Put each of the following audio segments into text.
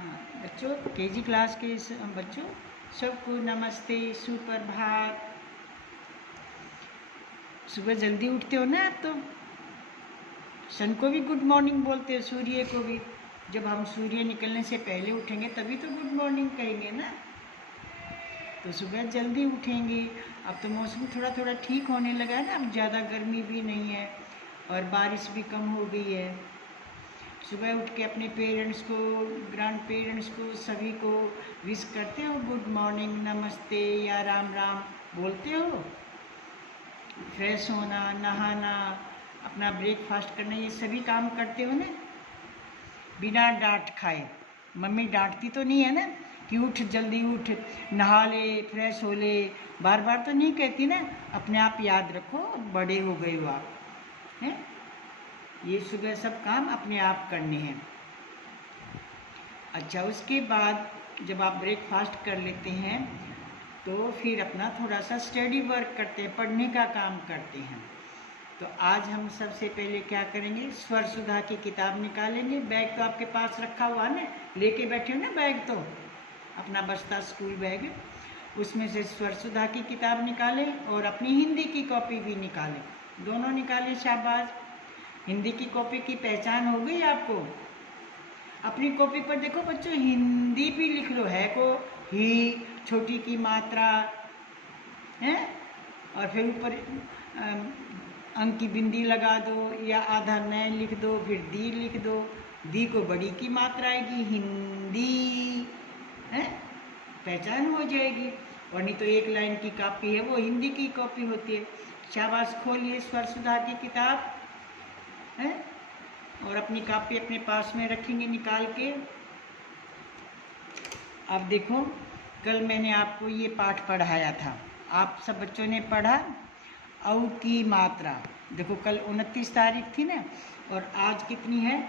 हाँ बच्चों, KG class के बच्चों सबको नमस्ते, सुप्रभात। सुबह जल्दी उठते हो ना आप तो। सन को भी गुड मॉर्निंग बोलते हो, सूर्य को भी। जब हम सूर्य निकलने से पहले उठेंगे तभी तो गुड मॉर्निंग कहेंगे ना। तो सुबह जल्दी उठेंगे। अब तो मौसम थोड़ा थोड़ा ठीक होने लगा है ना, अब ज़्यादा गर्मी भी नहीं है और बारिश भी कम हो गई है। सुबह उठ के अपने पेरेंट्स को, ग्रैंड पेरेंट्स को, सभी को विश करते हो, गुड मॉर्निंग, नमस्ते या राम राम बोलते हो। फ्रेश होना, नहाना, अपना ब्रेकफास्ट करना, ये सभी काम करते हो ना बिना डांट खाए। मम्मी डांटती तो नहीं है ना कि उठ जल्दी उठ, नहा ले, फ्रेश हो ले, बार बार तो नहीं कहती ना। अपने आप याद रखो, बड़े हो गए हो आप हैं। ये सुबह सब काम अपने आप करने हैं। अच्छा, उसके बाद जब आप ब्रेकफास्ट कर लेते हैं तो फिर अपना थोड़ा सा स्टडी वर्क करते हैं, पढ़ने का काम करते हैं। तो आज हम सबसे पहले क्या करेंगे, स्वर सुधा की किताब निकालेंगे। बैग तो आपके पास रखा हुआ है ना, लेके बैठे हो ना बैग, तो अपना बस्ता स्कूल बैग, उसमें से स्वर सुधा की किताब निकालें और अपनी हिंदी की कॉपी भी निकालें। दोनों निकालें, शाबाश। हिंदी की कॉपी की पहचान हो गई आपको। अपनी कॉपी पर देखो बच्चों, हिंदी भी लिख लो, है को ही, छोटी की मात्रा है, और फिर ऊपर अंक की बिंदी लगा दो या आधा नए लिख दो, फिर दी लिख दो। दी को बड़ी की मात्रा आएगी, हिंदी है, पहचान हो जाएगी। और नहीं तो एक लाइन की कॉपी है वो हिंदी की कॉपी होती है। शाबाश, खोलिए स्वर सुधा की किताब है और अपनी कॉपी अपने पास में रखेंगे निकाल के। अब देखो, कल मैंने आपको ये पाठ पढ़ाया था, आप सब बच्चों ने पढ़ा। औ की मात्रा, देखो कल 29 तारीख थी ना, और आज कितनी है,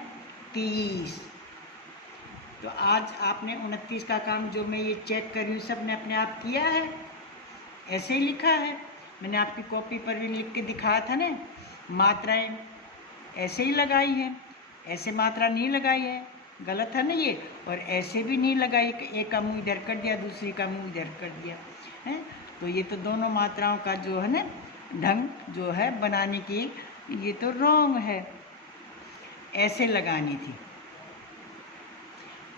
30। तो आज आपने 29 का काम जो मैं ये चेक कर रही हूँ सब ने अपने आप किया है, ऐसे ही लिखा है। मैंने आपकी कॉपी पर भी लिख के दिखाया था ना, मात्राएं ऐसे ही लगाई है, ऐसे मात्रा नहीं लगाई है, गलत है ना ये। और ऐसे भी नहीं लगाई, एक का मुँह इधर कर दिया, दूसरी का मुँह इधर कर दिया है। तो ये तो दोनों मात्राओं का जो है ना ढंग जो है बनाने की, ये तो रॉन्ग है, ऐसे लगानी थी।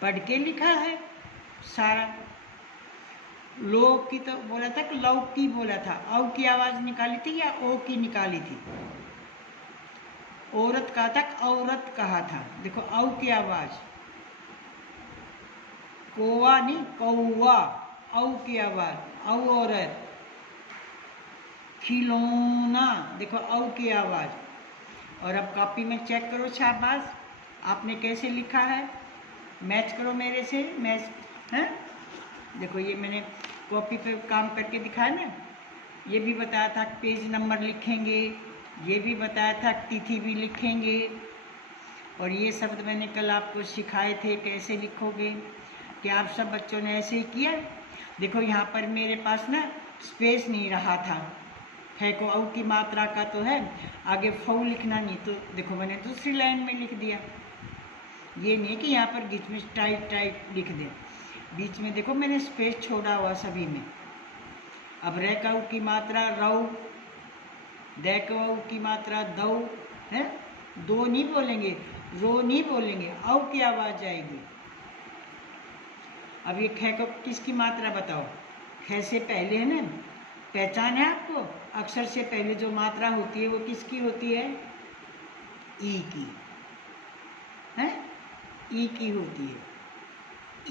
पढ़ के लिखा है सारा। लो की तो बोला था कि लौ की बोला था, औ की आवाज़ निकाली थी या ओ की निकाली थी। औरत कहा था, औरत कहा था। देखो औ की आवाज़, कोवा नहीं कौवा, औ की आवाज़, औ औरत। खिलौना, देखो औ की आवाज़। और अब कॉपी में चेक करो, शाबाश, आपने कैसे लिखा है, मैच करो मेरे से, मैच है। देखो ये मैंने कॉपी पे काम करके दिखाया ना, ये भी बताया था पेज नंबर लिखेंगे, ये भी बताया था तिथि भी लिखेंगे, और ये शब्द मैंने कल आपको सिखाए थे कैसे लिखोगे। कि आप सब बच्चों ने ऐसे ही किया। देखो यहाँ पर मेरे पास ना स्पेस नहीं रहा था, है को औ की मात्रा का तो है, आगे फऊ लिखना नहीं, तो देखो मैंने दूसरी लाइन में लिख दिया। ये नहीं कि यहाँ पर बीच में टाइट टाइट लिख दें, बीच में देखो मैंने स्पेस छोड़ा हुआ सभी में। अब रे का की मात्रा रौ, दे को की मात्रा दौ है, दो नहीं बोलेंगे, रो नहीं बोलेंगे, औ की आवाज़ आएगी। अब ये ख को किसकी मात्रा बताओ, ख से पहले है ना, पहचान है आपको, अक्षर से पहले जो मात्रा होती है वो किसकी होती है, ई की है, ई की होती है,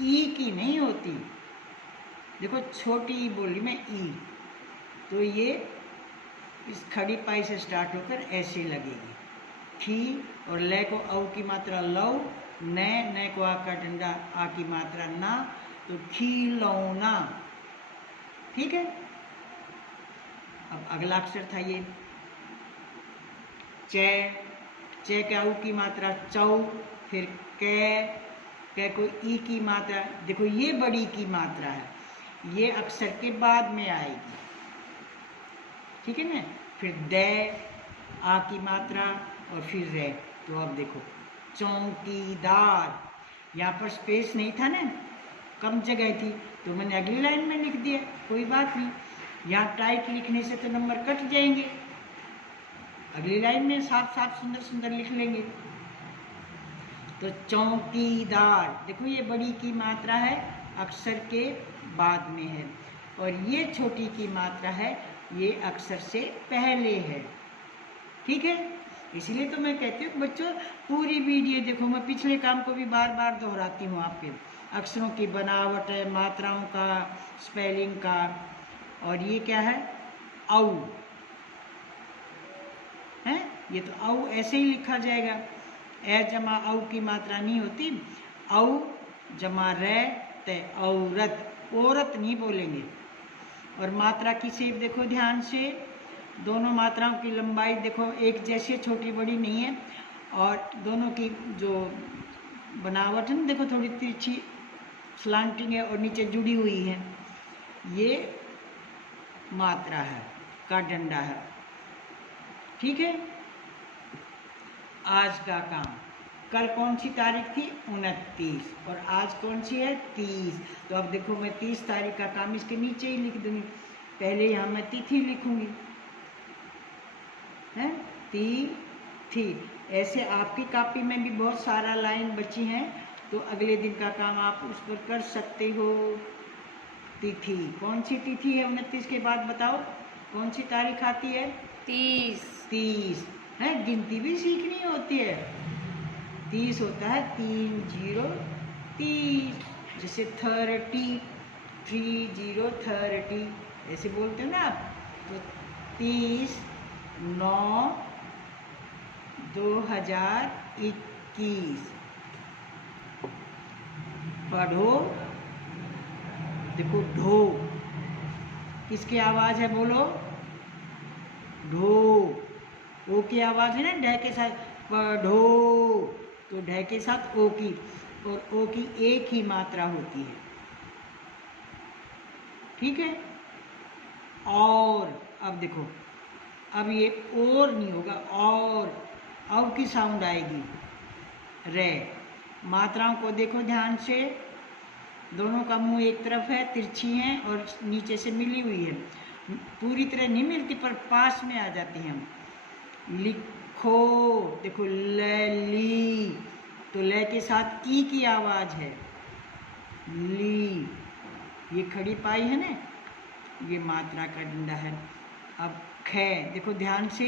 ई की नहीं होती। देखो छोटी ई बोली मैं, ई, तो ये इस खड़ी पाई से स्टार्ट होकर ऐसे लगेगी, खी, और ले को औ की मात्रा लौ, न को आ का डंडा, आ की मात्रा ना, तो खिलौना। ठीक है। अब अगला अक्षर था ये च, के औ की मात्रा चौ, फिर कै को ई की मात्रा, देखो ये बड़ी की मात्रा है, ये अक्षर के बाद में आएगी, ठीक है ना। फिर दे, आ की मात्रा, और फिर रे। तो अब देखो चौकीदार, यहाँ पर स्पेस नहीं था ना, कम जगह थी, तो मैंने अगली लाइन में लिख दिया, कोई बात नहीं। यहाँ टाइट लिखने से तो नंबर कट जाएंगे, अगली लाइन में साफ साफ सुंदर सुंदर लिख लेंगे। तो चौकीदार, देखो ये बड़ी की मात्रा है, अक्षर के बाद में है, और ये छोटी की मात्रा है, ये अक्षर से पहले है। ठीक है, इसलिए तो मैं कहती हूँ बच्चों पूरी वीडियो देखो। मैं पिछले काम को भी बार बार दोहराती हूँ आपके, अक्षरों की बनावट है, मात्राओं का, स्पेलिंग का। और ये क्या है, औ है, ये तो औ ऐसे ही लिखा जाएगा, ए जमा औ की मात्रा नहीं होती, औ जमा रे ते औरत, औरत नहीं बोलेंगे। और मात्रा की शेप देखो ध्यान से, दोनों मात्राओं की लंबाई देखो एक जैसी, छोटी बड़ी नहीं है, और दोनों की जो बनावट है ना देखो थोड़ी तिरछी स्लांटिंग है और नीचे जुड़ी हुई है, ये मात्रा है का डंडा है। ठीक है, आज का काम, कल कौन सी तारीख थी, 29, और आज कौन सी है, 30। तो अब देखो मैं 30 तारीख का काम इसके नीचे ही लिख दूंगी, पहले यहाँ मैं तिथि लिखूंगी, है तिथि। ऐसे आपकी कॉपी में भी बहुत सारा लाइन बची हैं, तो अगले दिन का काम आप उस पर कर सकते हो। तिथि, कौन सी तिथि है 29 के बाद, बताओ कौन सी तारीख आती है, 30 है, गिनती भी सीखनी होती है। 30 होता है 3 0 30, जैसे 30 30 30 ऐसे बोलते हो ना आप। तो 30 9 2021। पढ़ो, देखो ढो, किसकी आवाज है, बोलो ढो, ओ की आवाज है ना ढ के साथ, पढ़ो, तो ढ के साथ ओ की, और ओ की एक ही मात्रा होती है। ठीक है, और अब देखो, अब ये और नहीं होगा, और औ की साउंड आएगी, रे। मात्राओं को देखो ध्यान से, दोनों का मुंह एक तरफ है, तिरछी हैं और नीचे से मिली हुई है, पूरी तरह नहीं मिलती पर पास में आ जाती हैं। लिखो, देखो ल ली, तो ल के साथ ई की आवाज है, ली, ये खड़ी पाई है ना, ये मात्रा का डंडा है। अब ख, देखो ध्यान से,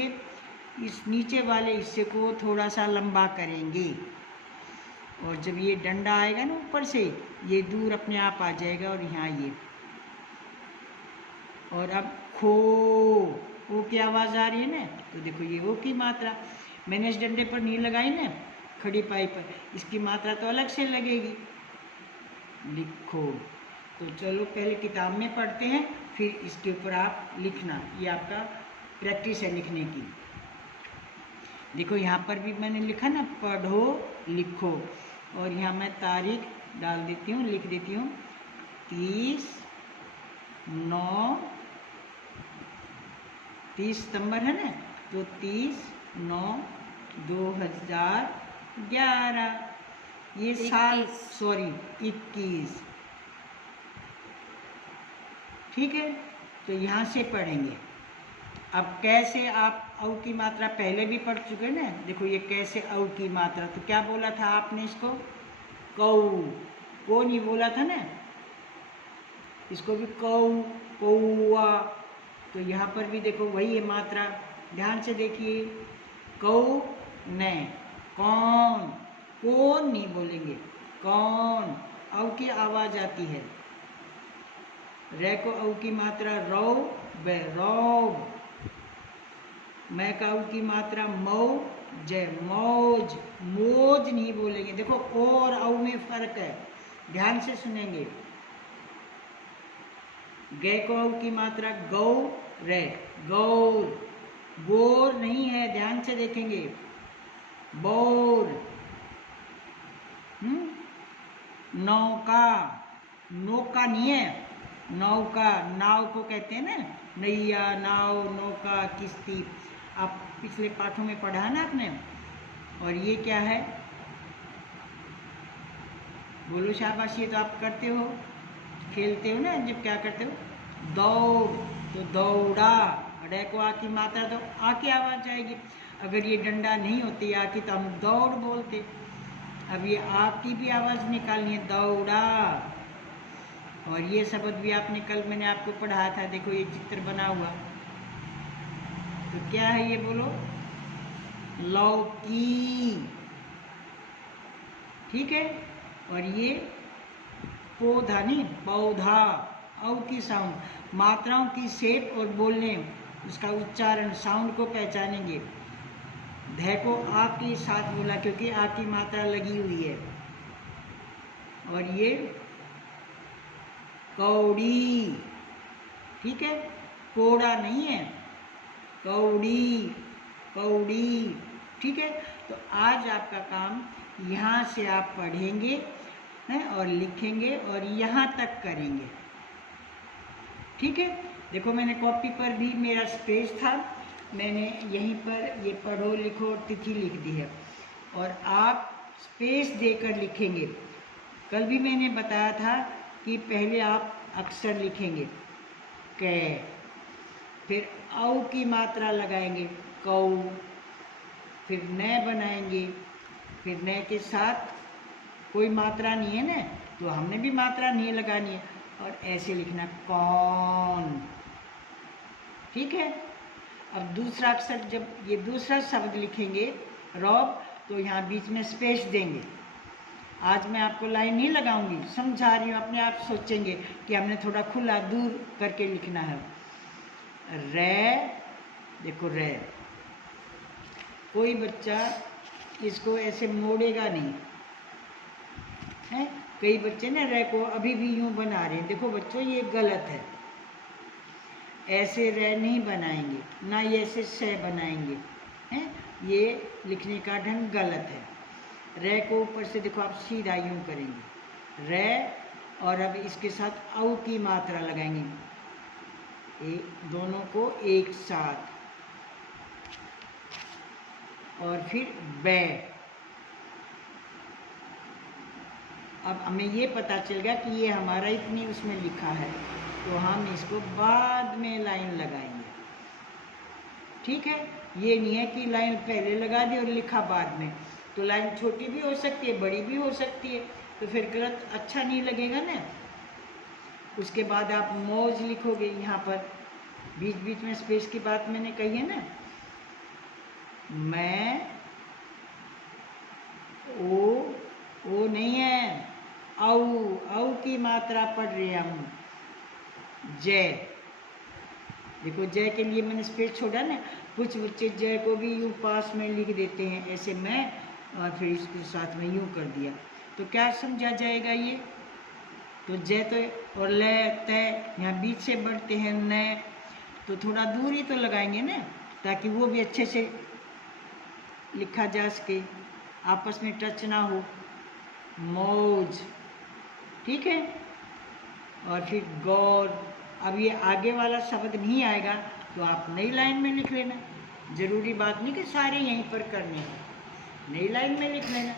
इस नीचे वाले हिस्से को थोड़ा सा लंबा करेंगे, और जब ये डंडा आएगा ना ऊपर से, ये दूर अपने आप आ जाएगा, और यहाँ ये। और अब खो, ओ की आवाज़ आ रही है ना, तो देखो ये ओ की मात्रा, मैंने इस डंडे पर नहीं लगाई ना, खड़ी पाई पर, इसकी मात्रा तो अलग से लगेगी। लिखो, तो चलो पहले किताब में पढ़ते हैं, फिर इसके ऊपर आप लिखना, ये आपका प्रैक्टिस है लिखने की। देखो यहाँ पर भी मैंने लिखा ना, पढ़ो लिखो, और यहाँ मैं तारीख डाल देती हूँ, लिख देती हूँ 30 सितंबर है ना, तो 30/9/2011, ये साल, सॉरी 21। ठीक है, तो यहाँ से पढ़ेंगे। अब कैसे, आप औ की मात्रा पहले भी पढ़ चुके ना, देखो ये कैसे औ की मात्रा, तो क्या बोला था आपने इसको, कौ, को नहीं बोला था ना, इसको भी कौ, कौआ। तो यहाँ पर भी देखो वही है मात्रा, ध्यान से देखिए, कौ न, कौन, कौन नहीं बोलेंगे, कौन, औ की आवाज आती है। रे को औ की मात्रा रौ, बे, रौब। मैं का औ की मात्रा मौ, जय, मौज, मौज नहीं बोलेंगे। देखो और औ में फर्क है, ध्यान से सुनेंगे। गे को औ की मात्रा गौ, रे, गौर, गोर नहीं है, ध्यान से देखेंगे, बोर। नौका, नौका नहीं है, नौका, नाव को कहते हैं ना, नैया, नाव, नौका, किश्ती, आप पिछले पाठों में पढ़ा ना आपने। और ये क्या है, बोलो शाबाश। ये तो आप करते हो, खेलते हो ना, जब क्या करते हो, दौड़, तो दौड़ा, रे को आ की मात्रा तो आ की आवाज़ आएगी। अगर ये डंडा नहीं होती आ की तो हम दौड़ बोलते। अब ये आ की भी आवाज़ निकालनी है, दौड़ा। और ये शब्द भी आपने कल मैंने आपको पढ़ाया था, देखो ये चित्र बना हुआ, तो क्या है ये बोलो, लौकी, ठीक है। और ये पौधा नहीं, पौधा, औ की साउंड, मात्राओं की शेप और बोलने उसका उच्चारण साउंड को पहचानेंगे। ध को आ के साथ बोला क्योंकि आ की मात्रा लगी हुई है। और ये कौड़ी, ठीक है, कोड़ा नहीं है, कौड़ी, कौड़ी, ठीक है। तो आज आपका काम यहाँ से आप पढ़ेंगे हैं और लिखेंगे और यहाँ तक करेंगे, ठीक है। देखो मैंने कॉपी पर भी मेरा स्पेस था, मैंने यहीं पर ये पढ़ो लिखो और तिथि लिख दी है, और आप स्पेस देकर लिखेंगे। कल भी मैंने बताया था कि पहले आप अक्षर लिखेंगे क, फिर औ की मात्रा लगाएंगे कौ, फिर न बनाएंगे, फिर न के साथ कोई मात्रा नहीं है ना, तो हमने भी मात्रा नहीं लगानी है, और ऐसे लिखना कौन, ठीक है। अब दूसरा अक्षर, जब ये दूसरा शब्द लिखेंगे रॉब, तो यहाँ बीच में स्पेस देंगे। आज मैं आपको लाइन नहीं लगाऊंगी, समझा रही हूँ, अपने आप सोचेंगे कि हमने थोड़ा खुला दूर करके लिखना है। रे, देखो रे, कोई बच्चा इसको ऐसे मोड़ेगा नहीं है। कई बच्चे ना रे को अभी भी यूं बना रहे हैं, देखो बच्चों ये गलत है, ऐसे रे नहीं बनाएंगे, ना ये ऐसे से बनाएंगे हैं, ये लिखने का ढंग गलत है। रे को ऊपर से देखो आप सीधा यूं करेंगे रे, और अब इसके साथ औ की मात्रा लगाएंगे, दोनों को एक साथ, और फिर बै। अब हमें ये पता चल गया कि ये हमारा इतनी उसमें लिखा है, तो हम इसको बाद में लाइन लगाएंगे, ठीक है। ये नहीं है कि लाइन पहले लगा दी और लिखा बाद में, तो लाइन छोटी भी हो सकती है, बड़ी भी हो सकती है, तो फिर गलत अच्छा नहीं लगेगा ना। उसके बाद आप मौज लिखोगे, यहाँ पर बीच बीच में स्पेस की बात मैंने कही है ना। मैं, ओ नहीं है, औ की मात्रा पढ़ रहा हूँ, जय, देखो जय के लिए मैंने स्पेस छोड़ा ना। कुछ बच्चे जय को भी यूं पास में लिख देते हैं ऐसे मैं, और फिर इसके साथ में यूं कर दिया, तो क्या समझा जाएगा ये, तो जय तो, और ले तय यहाँ बीच से बढ़ते हैं न, तो थोड़ा दूरी तो लगाएंगे ना, ताकि वो भी अच्छे से लिखा जा सके, आपस में टच ना हो। मौज, ठीक है। और फिर गौर, अब ये आगे वाला शब्द नहीं आएगा तो आप नई लाइन में लिख लेना, ज़रूरी बात नहीं कि सारे यहीं पर करने हैं, नई लाइन में लिख लेना,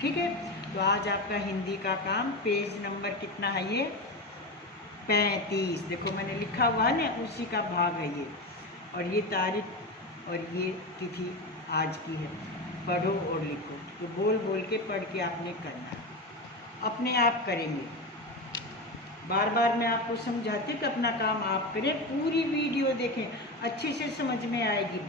ठीक है। तो आज आपका हिंदी का काम, पेज नंबर कितना है ये, 35, देखो मैंने लिखा हुआ है ना, उसी का भाग है ये, और ये तारीख और ये तिथि आज की है। पढ़ो और लिखो, तो बोल बोल के पढ़ के आपने करना, अपने आप करेंगे। बार बार मैं आपको समझाती हूँ कि अपना काम आप करें, पूरी वीडियो देखें, अच्छे से समझ में आएगी।